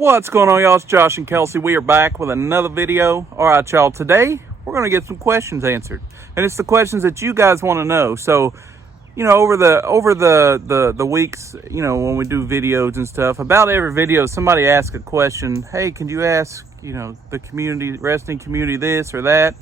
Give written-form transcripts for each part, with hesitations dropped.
What's going on, y'all? It's Josh and Kelsey. We are back with another video. All right, y'all, today we're going to get some questions answered, and it's the questions that you guys want to know. So, you know, over the weeks, you know, when we do videos and stuff, about every video somebody asks a question. Hey, can you ask, you know, the community, wrestling community, this or that?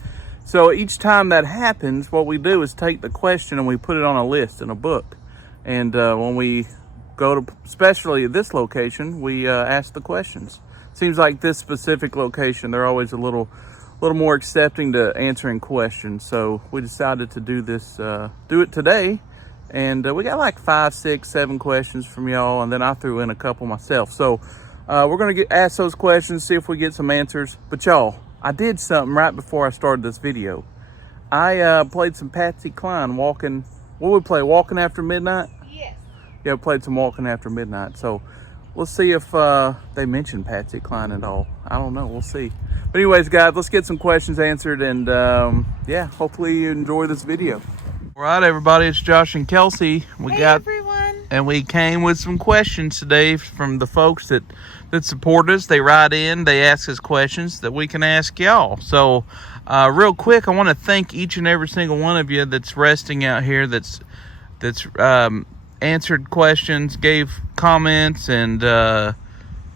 So each time that happens, what we do is take the question and we put it on a list in a book. And when we go to, especially this location, we ask the questions. Seems like this specific location, they're always a little more accepting to answering questions. So we decided to do this, do it today. And we got like 5, 6, 7 questions from y'all, and then I threw in a couple myself. So we're gonna ask those questions, see if we get some answers. But y'all, I did something right before I started this video. I played some Patsy Cline, Walking. What would we play? Walking After Midnight? Yes. Yeah, we played some Walking After Midnight. So let's see if they mentioned Patsy Cline at all. I don't know. We'll see. But anyways, guys, let's get some questions answered, and yeah, hopefully you enjoy this video. All right, everybody, it's Josh and Kelsey. Hey, everyone. And we came with some questions today from the folks that support us. They write in, they ask us questions that we can ask y'all. So real quick, I want to thank each and every single one of you that's resting out here, that's answered questions, gave comments, and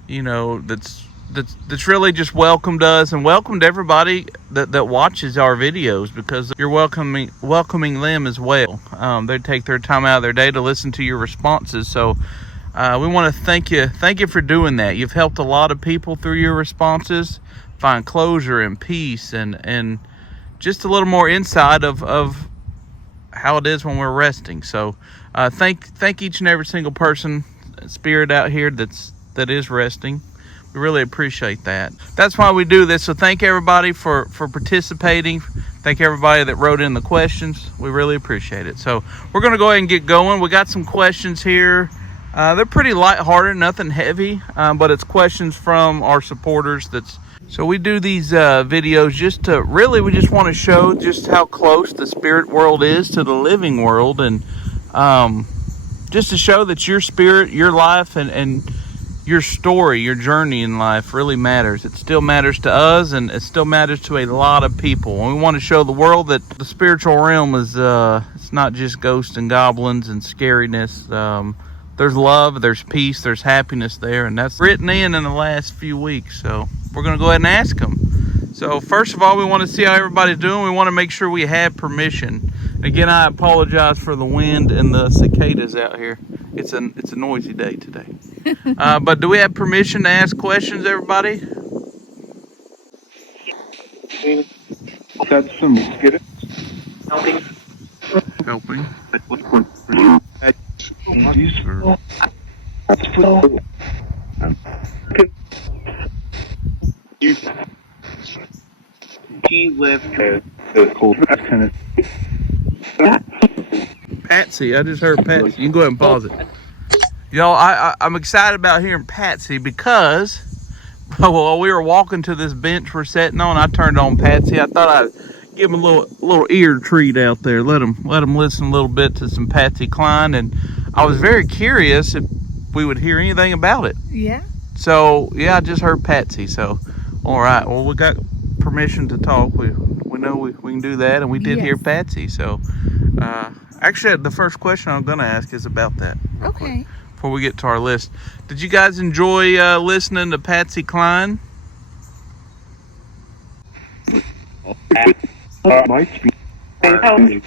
you know, that's really just welcomed us and welcomed everybody that watches our videos, because you're welcoming them as well. They take their time out of their day to listen to your responses. So we want to thank you for doing that. You've helped a lot of people through your responses find closure and peace, and just a little more insight of how it is when we're resting. So thank each and every single person, spirit out here that is resting. We really appreciate that. That's why we do this. So thank everybody for participating. Thank everybody that wrote in the questions. We really appreciate it. So we're going to go ahead and get going. We got some questions here. They're pretty lighthearted, nothing heavy, but it's questions from our supporters. So we do these videos just to we just want to show just how close the spirit world is to the living world, and just to show that your spirit, your life, and your story, your journey in life really matters. It still matters to us, and it still matters to a lot of people. And we want to show the world that the spiritual realm is it's not just ghosts and goblins and scariness. There's love, there's peace, there's happiness there, and that's written in the last few weeks. So we're going to go ahead and ask them. So first of all, we want to see how everybody's doing. We want to make sure we have permission. Again, I apologize for the wind and the cicadas out here. It's a noisy day today. But do we have permission to ask questions, everybody? That's some skittles. Helping. He left the cold tennis. Patsy, I just heard Patsy. You can go ahead and pause it. Y'all, I'm excited about hearing Patsy because, while we were walking to this bench we're sitting on, I turned on Patsy. I thought I'd give him a little ear treat out there. Let him listen a little bit to some Patsy Cline, and I was very curious if we would hear anything about it. Yeah. So yeah, I just heard Patsy. So all right, well, we got permission to talk. We know we can do that, and we did hear Patsy. So actually, the first question I'm gonna ask is about that. Okay. Before we get to our list, did you guys enjoy listening to Patsy Cline? Might be. I mean,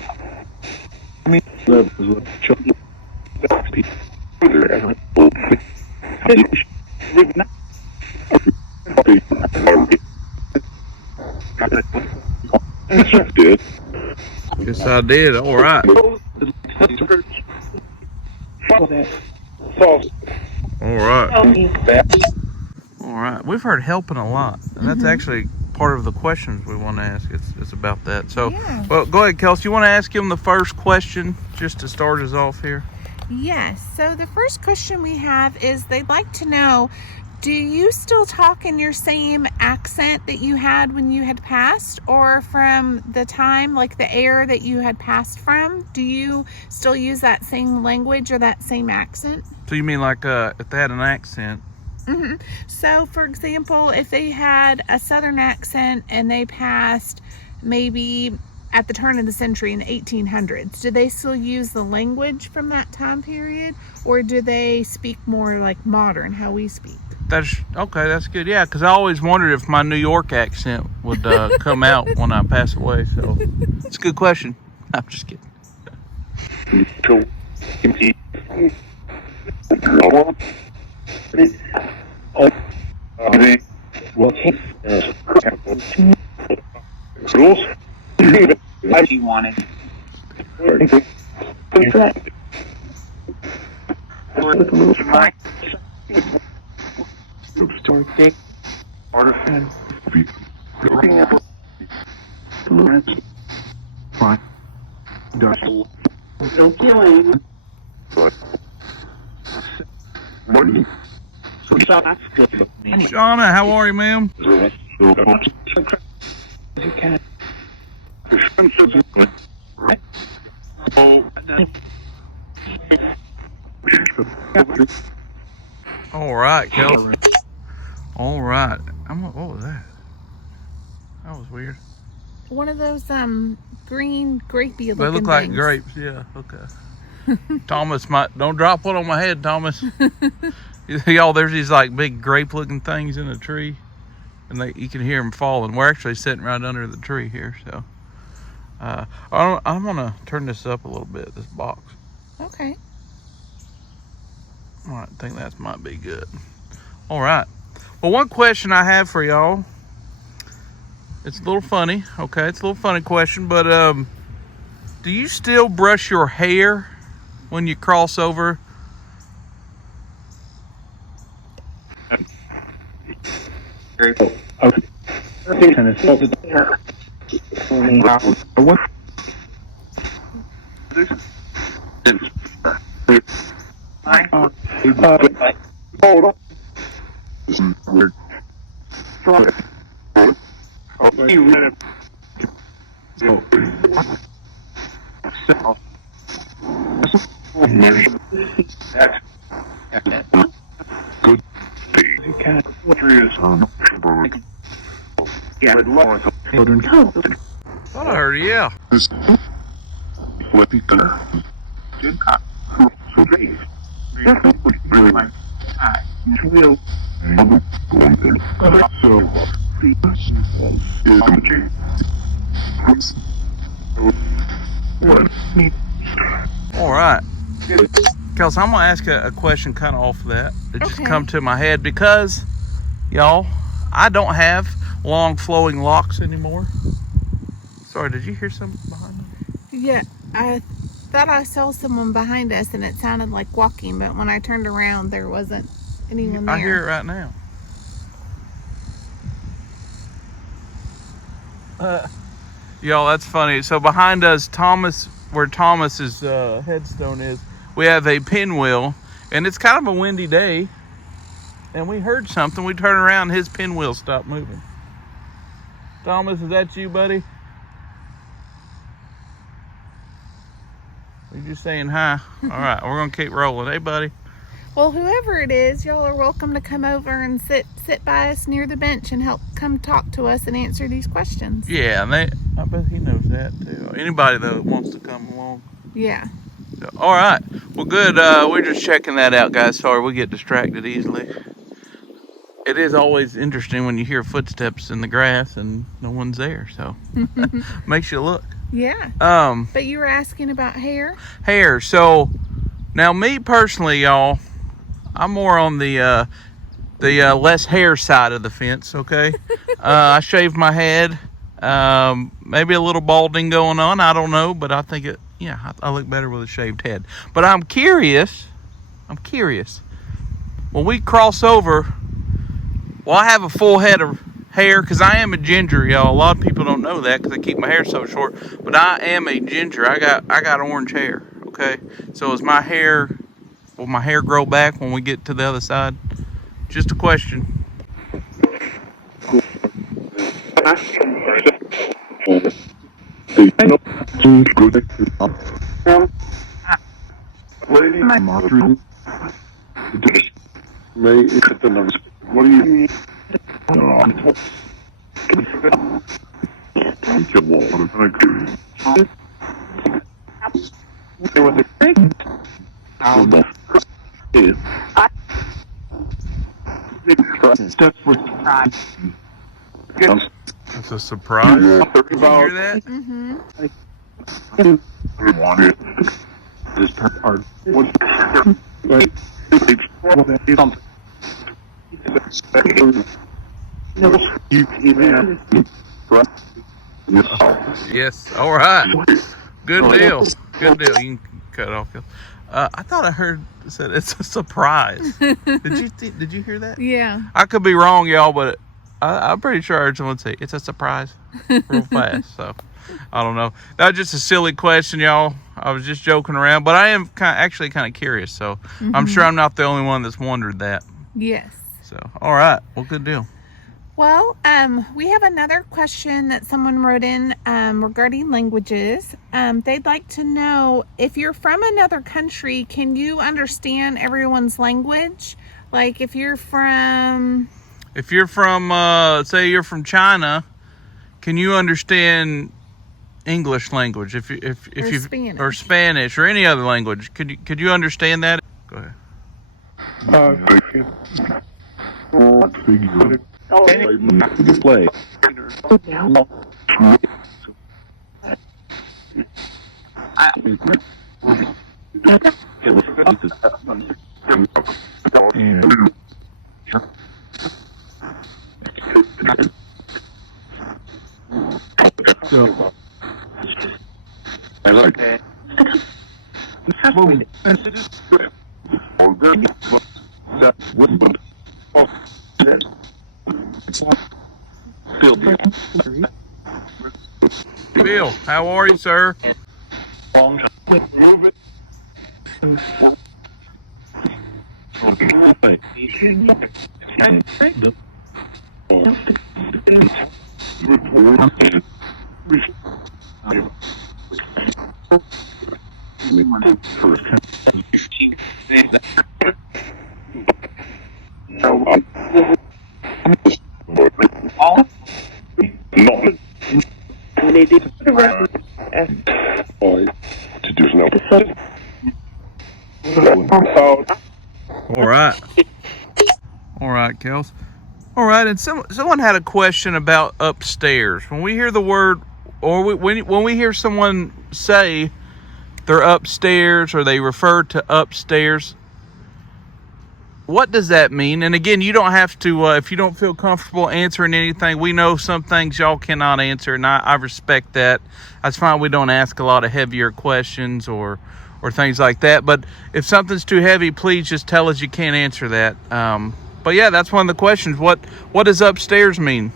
Yes, I did. All right. All right. We've heard helping a lot, and that's actually part of the questions we want to ask. It's about that. So, well, go ahead, Kelsey. You want to ask him the first question just to start us off here? Yes. So the first question we have is they'd like to know, do you still talk in your same accent that you had when you had passed, or from the time, like the era that you had passed from? Do you still use that same language or that same accent? So you mean like if they had an accent, So, for example, if they had a Southern accent and they passed maybe at the turn of the century in the 1800s, do they still use the language from that time period, or do they speak more like modern, how we speak? That's okay. That's good. Yeah, because I always wondered if my New York accent would come out when I pass away. So it's a good question. I'm just kidding. What you wanted. Don't kill him. Shauna, how are you, ma'am? All right, Kelsey. All right. What was that? That was weird. One of those green grapey looking They look like things. grapes. Yeah. Okay. Thomas might don't drop one on my head, Thomas. Y'all, there's these like big grape-looking things in a tree, and you can hear them falling. We're actually sitting right under the tree here, so I'm gonna turn this up a little bit. This box. Okay. All right, I think that might be good. All right. Well, one question I have for y'all. It's a little funny. Okay, it's a little funny question, but do you still brush your hair when you cross over? Thought I heard it, yeah. All right. Kelsey, I'm going to ask a question kind of off of that. It just Okay. come to my head because, y'all, I don't have long flowing locks anymore. Sorry, did you hear something behind me? Yeah, I thought I saw someone behind us and it sounded like walking, but when I turned around, there wasn't anyone there. I hear it right now. Y'all, that's funny. So behind us, where Thomas's headstone is, we have a pinwheel, and it's kind of a windy day. And we heard something. We turned around, his pinwheel stopped moving. Thomas, is that you, buddy? You're just saying hi. All right, we're gonna keep rolling. Hey, buddy. Well, whoever it is, y'all are welcome to come over and sit by us near the bench and come talk to us and answer these questions. Yeah, and I bet he knows that too. Anybody that wants to come along. Yeah. So, all right. Well, good. We're just checking that out, guys. Sorry, we get distracted easily. It is always interesting when you hear footsteps in the grass and no one's there. So makes you look. Yeah. But you were asking about hair? Hair. So now, me personally, y'all, I'm more on the less hair side of the fence. Okay. I shave my head. Maybe a little balding going on. I don't know, but I think I look better with a shaved head. But I'm curious. When we cross over, well, I have a full head of hair because I am a ginger, y'all. A lot of people don't know that because I keep my hair so short. But I am a ginger. I got orange hair. Okay. So will my hair grow back when we get to the other side? Just a question. What do you mean? It's a surprise. Did you hear that? Mm-hmm. Yes. All right. Good deal. Good deal. You can cut it off. I thought I heard said it's a surprise. Did you hear that? Yeah. I could be wrong, y'all, but I'm pretty sure I heard someone say it's a surprise real fast. So I don't know. That was just a silly question, y'all. I was just joking around, but I am actually kind of curious. So I'm sure I'm not the only one that's wondered that. Yes. So all right. Well, good deal. Well, we have another question that someone wrote in regarding languages. They'd like to know, if you're from another country, can you understand everyone's language? Like if you're from, say you're from China, can you understand English language? If you Spanish. or Spanish or any other language, could you understand that? Go ahead. Play. Bill, how are you, sir? All right, Kels. All right, and someone had a question about upstairs. When we hear the word, or when we hear someone say they're upstairs or they refer to upstairs, what does that mean? And again, you don't have to, if you don't feel comfortable answering anything. We know some things y'all cannot answer, and I respect that. That's fine. We don't ask a lot of heavier questions or things like that. But if something's too heavy, please just tell us you can't answer that. But yeah, that's one of the questions. What does upstairs mean?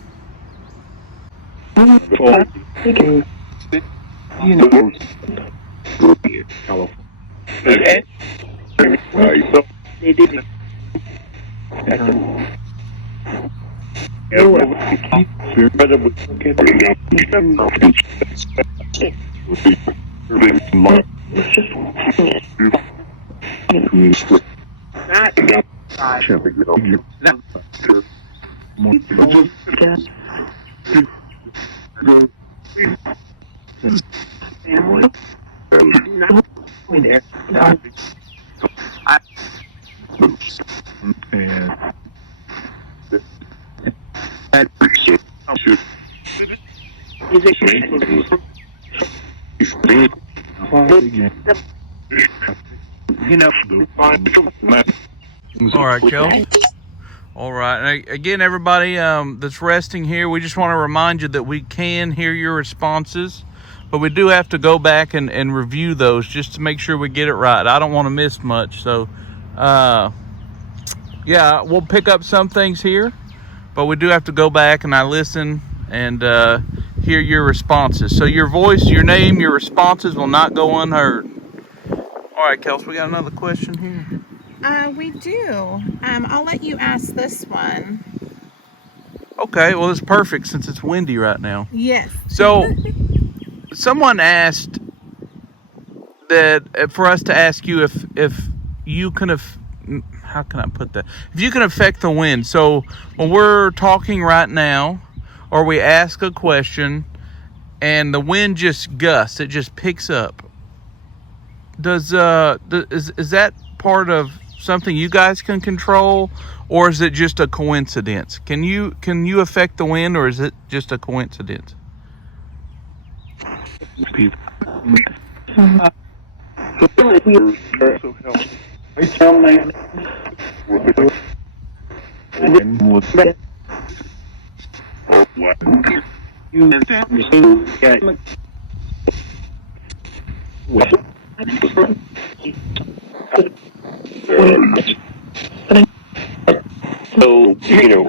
All right, Kel. All right. And again, everybody that's resting here, we just want to remind you that we can hear your responses, but we do have to go back and review those just to make sure we get it right. I don't want to miss much. So, yeah, we'll pick up some things here, but we do have to go back and I listen and hear your responses. So your voice, your name, your responses will not go unheard. All right, Kels, we got another question here. We do. I'll let you ask this one. Okay, well, it's perfect since it's windy right now. Yes. So, someone asked that for us to ask you if you can have, how can I put that? If you can affect the wind. So when we're talking right now, or we ask a question, and the wind just gusts, it just picks up. Is that part of something you guys can control, or is it just a coincidence? Can you affect the wind, or is it just a coincidence? So, you know,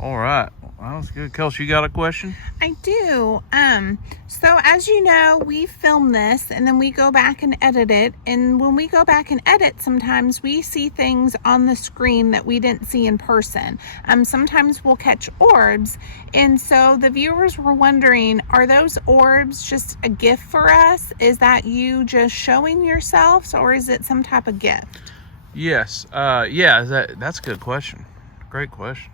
All right. Well, that's good. Kelsey, you got a question? I do. So as you know, we film this and then we go back and edit it. And when we go back and edit, sometimes we see things on the screen that we didn't see in person. Sometimes we'll catch orbs. And so the viewers were wondering, are those orbs just a gift for us? Is that you just showing yourselves, or is it some type of gift? Yes. That's a good question. Great question.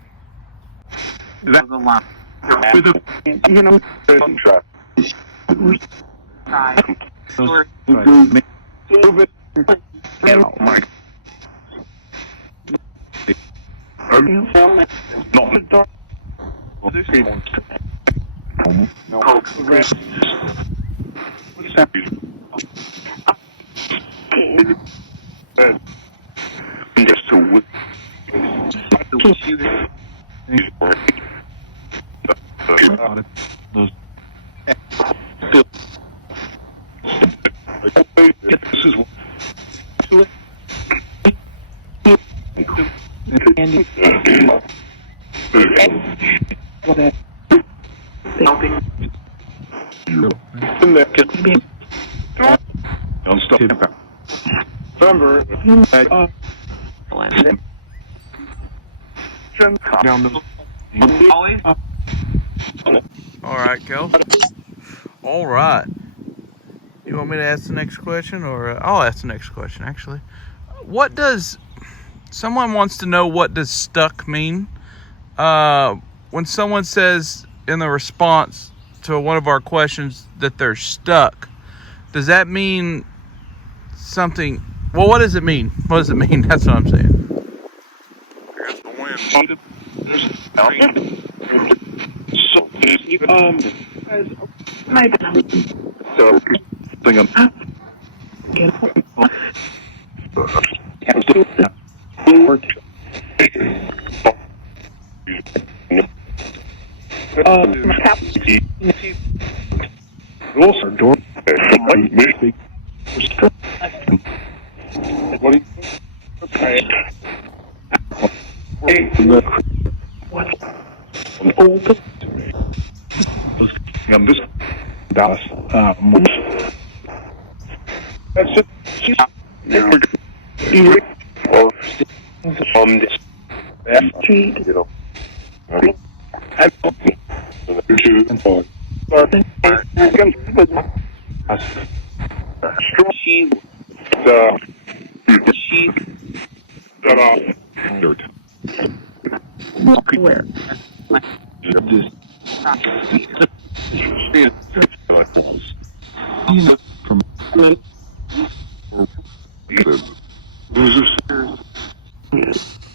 That's a lot. with a, you know, contract. Oh my. Not the dark. Just to this is don't stop. Remember, down the Always. All right, Kel. All right. You want me to ask the next question, or I'll ask the next question, actually. What does... Someone wants to know, what does stuck mean? When someone says in the response to one of our questions that they're stuck, does that mean something... Well, what does it mean? What does it mean? That's what I'm saying. Here's the wind. So, thing also door. What do you? Okay. What? Open. I'm this Dallas. That's it. Or on this street, you know. And she's got off dirt. Where?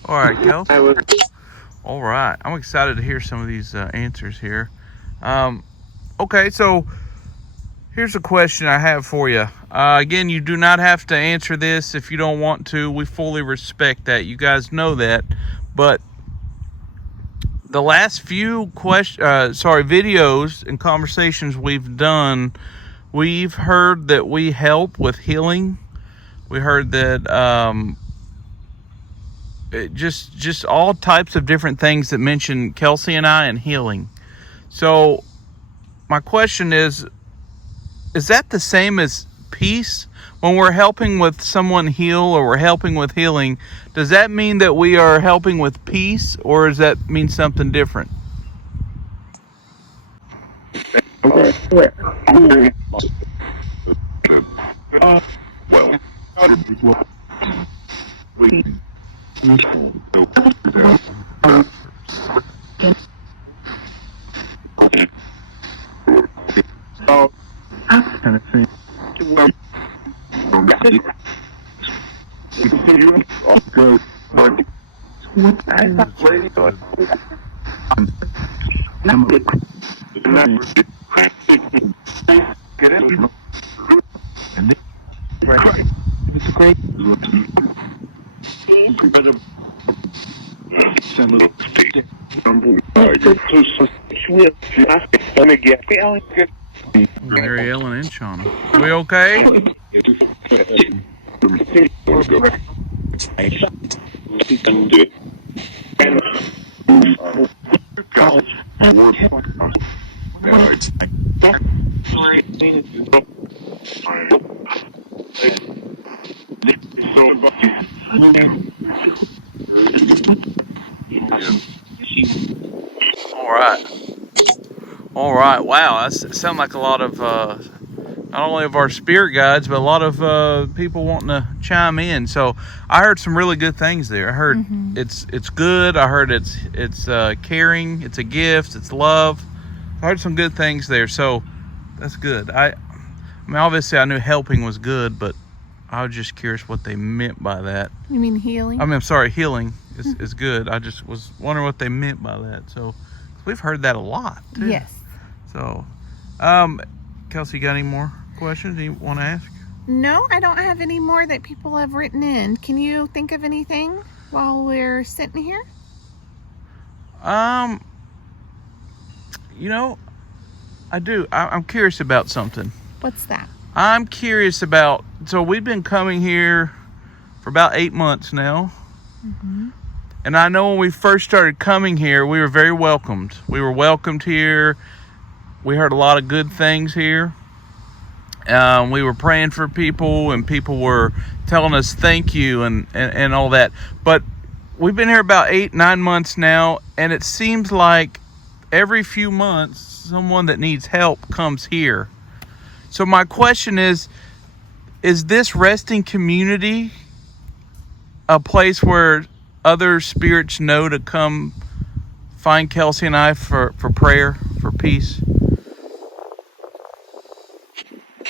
All right, Kel. All right. I'm excited to hear some of these answers here. Okay, so here's a question I have for you. Again, you do not have to answer this if you don't want to. We fully respect that. You guys know that. But the last few videos and conversations we've done, we've heard that we help with healing. We heard that just all types of different things that mention Kelsey and I and healing. So my question is that the same as peace? When we're helping with someone heal or we're helping with healing, does that mean that we are helping with peace, or does that mean something different? Okay. Where? Well, we Mary Ellen and Shauna. We okay? All right. Wow, that sounds like a lot of not only of our spirit guides, but a lot of people wanting to chime in. So I heard some really good things there. I heard it's good. I heard it's caring. It's a gift. It's love. I heard some good things there. So that's good. I mean, obviously I knew helping was good, but I was just curious what they meant by that. You mean healing? I mean, I'm sorry, healing is good. I just was wondering what they meant by that. So we've heard that a lot too. Yes. So, Kelsey, got any more questions you want to ask? No, I don't have any more that people have written in. Can you think of anything while we're sitting here? You know, I do. I'm curious about something. What's that? I'm curious about, so we've been coming here for about 8 months now. And I know when we first started coming here, we were very welcomed. We were welcomed here. We heard a lot of good things here. We were praying for people, and people were telling us thank you and all that. But we've been here about 8-9 months now, and it seems like every few months, someone that needs help comes here. So my question is this resting community a place where other spirits know to come find Kelsey and I for prayer, for peace?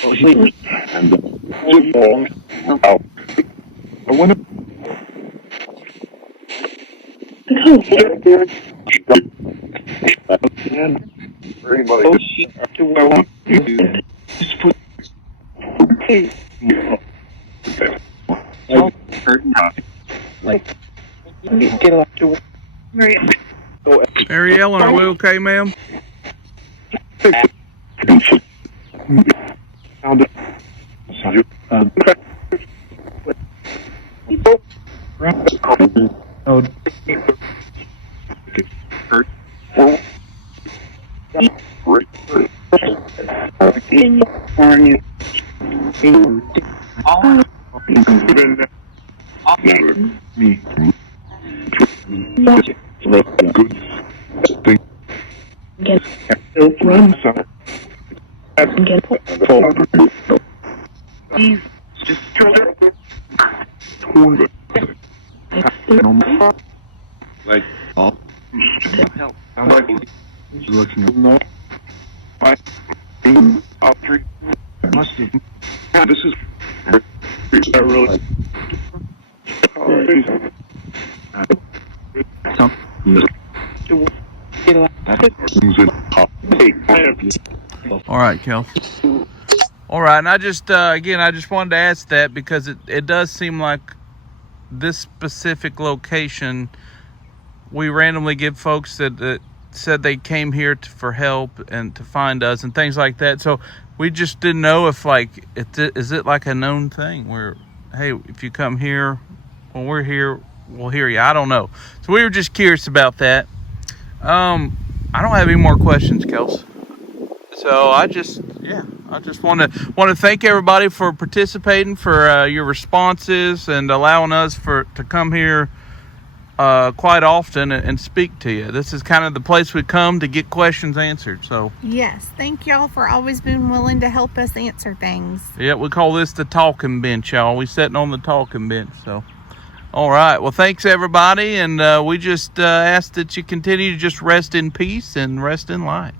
I want to. Mary Ellen, are we okay, ma'am? All right, Kelsey. All right, and I just again, I just wanted to ask that because it does seem like this specific location, we randomly get folks that said they came here for help and to find us and things like that. So we just didn't know if is it like a known thing where, hey, if you come here, when we're here, will hear you. I don't know. So we were just curious about that. I don't have any more questions, Kels. So I just want to thank everybody for participating, for your responses, and allowing us to come here quite often and speak to you. This is kind of the place we come to get questions answered. So Yes, thank y'all for always being willing to help us answer things. yeah, we call this the talking bench, y'all. We sitting on the talking bench. So all right, well, thanks everybody, and we just ask that you continue to just rest in peace and rest in light.